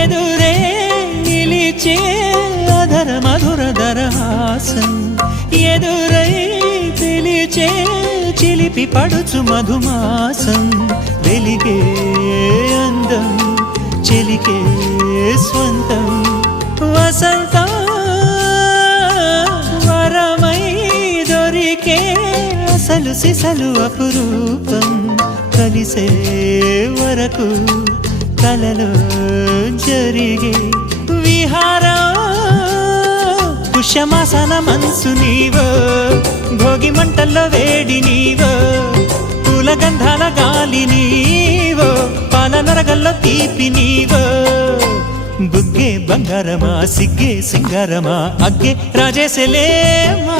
ఎదురే నిలిచే అధర మధుర దరహాసం ఎదురై పిలిచే చిలిపి పడుచు మధుమాసం వెలిగే అందం చెలికే స్వంతం వసంతం వరమై దొరికే అసలు సిసలు అపురూపం కలిసే వరకు కలలో జరిగే విహారం పుష్యమాసన మనసు నీవో భోగి మంటల్లో వేడి నీవో పూల గంధాల గాలి నీవో పాల నరగల్లో తీపి నీవో బుగ్గే బంగారమా సిగ్గే సింగారమా అగ్గే రాజేసలేమా